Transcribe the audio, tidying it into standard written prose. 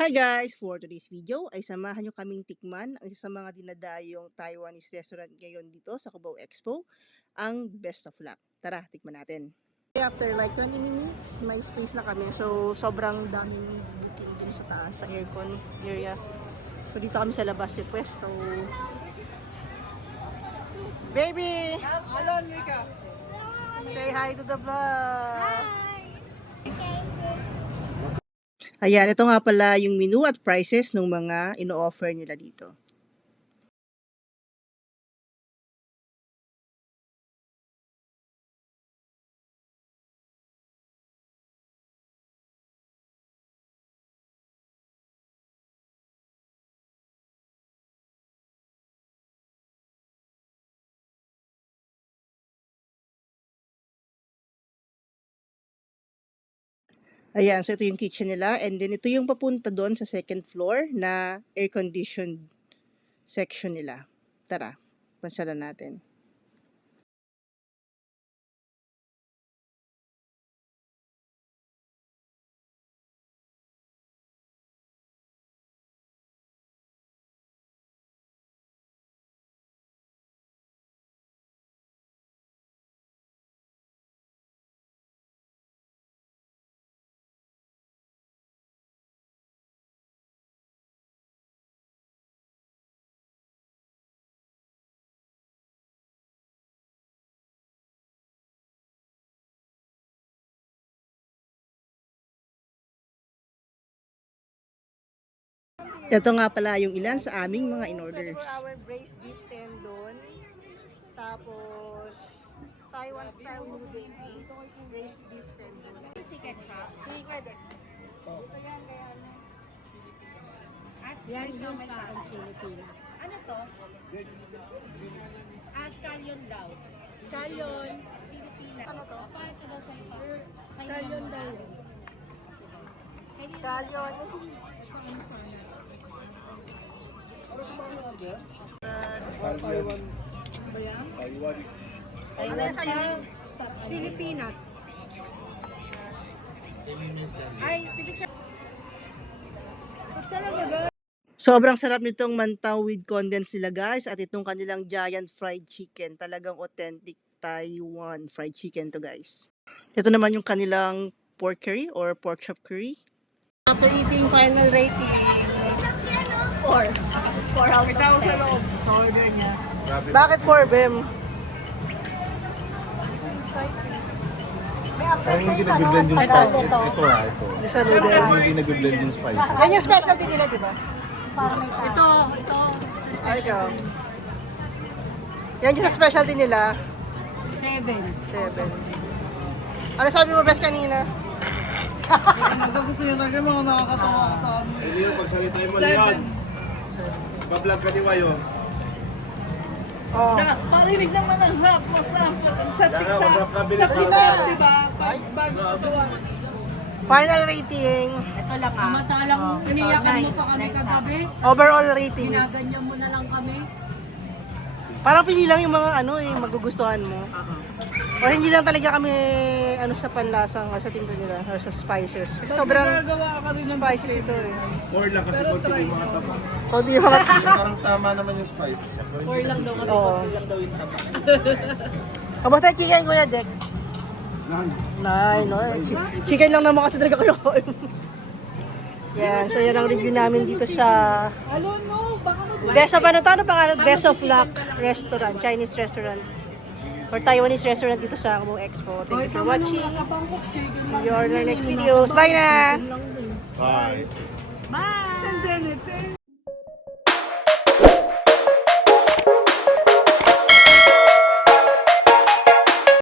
Hi guys! For today's video ay samahan nyo kaming tikman ang isa sa mga dinadayong Taiwanese restaurant ngayon dito sa Cubao Expo, ang Best of Luck. Tara, tikman natin. After like 20 minutes, may space na kami. So, sobrang daming booking dun sa taas, sa aircon area. So, dito kami sa labas yung pwesto. Baby! Hello, Nika. Say hi to the vlog! Ayan, ito nga pala yung menu at prices ng mga ino-offer nila dito. Ayan, so ito yung kitchen nila and then ito yung papunta doon sa second floor na air-conditioned section nila. Tara, pasyalan natin. Ito nga pala yung ilan sa aming mga in-orders. Our braised beef tendon, tapos Taiwan style noodles, braised beef tendon. Chicken chop. Chicken. Yan yung sa akin chili peanut. Ano to? Scallion daw. Scallion. Chili peanut. Ano to? Ito daw sa iba. Scallion daw. Scallion. Taiwan. Ano yan sa'yo? Chili peanut. Ay, pilit siya. Talaga ba? Sobrang sarap nitong mantaw with condensed nila guys at itong kanilang giant fried chicken. Talagang authentic Taiwan fried chicken to guys. Ito naman yung kanilang pork curry or pork chop curry. After eating, final rating. 4. 4 out of 10. Sa order niya. Bakit 4, Bem? Parang hindi nag-blend yung spice. Ito ito. Yung sa noodle. Parang hindi nag-blend yung spice. Yan yung specialty nila, di ba? Ito. Ay, ikaw. Yan yung sa specialty nila. 7. 7. Ano sabi mo, best kanina? Gusto nyo talaga mga nakakatawa sa ano. Hindi yung pagsalitay mo na yan. Pa-vlog ka ni Wayo. Oh. Parinig naman ang rap mo sa Kaya mag-rap ka, bilis Sige na. na. diba? Bago ito. Final rating. Ito lang ah. Matalang iniyakan mo pa kami kagabi. Overall rating. Ginaganyan mo na lang kami. Parang pili lang yung mga ano eh, magugustuhan mo. Or hindi lang talaga kami ano sa panlasang or sa timpla nila or sa spices. Kasi sobrang Gagawa ka rin ng spices nito eh. Or lang kasi konti yung mga taba. O di mga Parang tama naman yung spices. 4 lang daw kasi Oo. 4 lang daw yung taba. Kamusta yung chicken kuya Dek? Nine, no? Chicken lang naman kasi talaga kayo. Yan, so yan ang review namin dito sa Hello, no. Baka Best of ano to? Ano pangalan? Best of Luck Restaurant, Chinese restaurant. Or Taiwanese restaurant dito sa Cubao Expo. Thank you for watching. See you on our next videos. Bye na! Bye. Bye!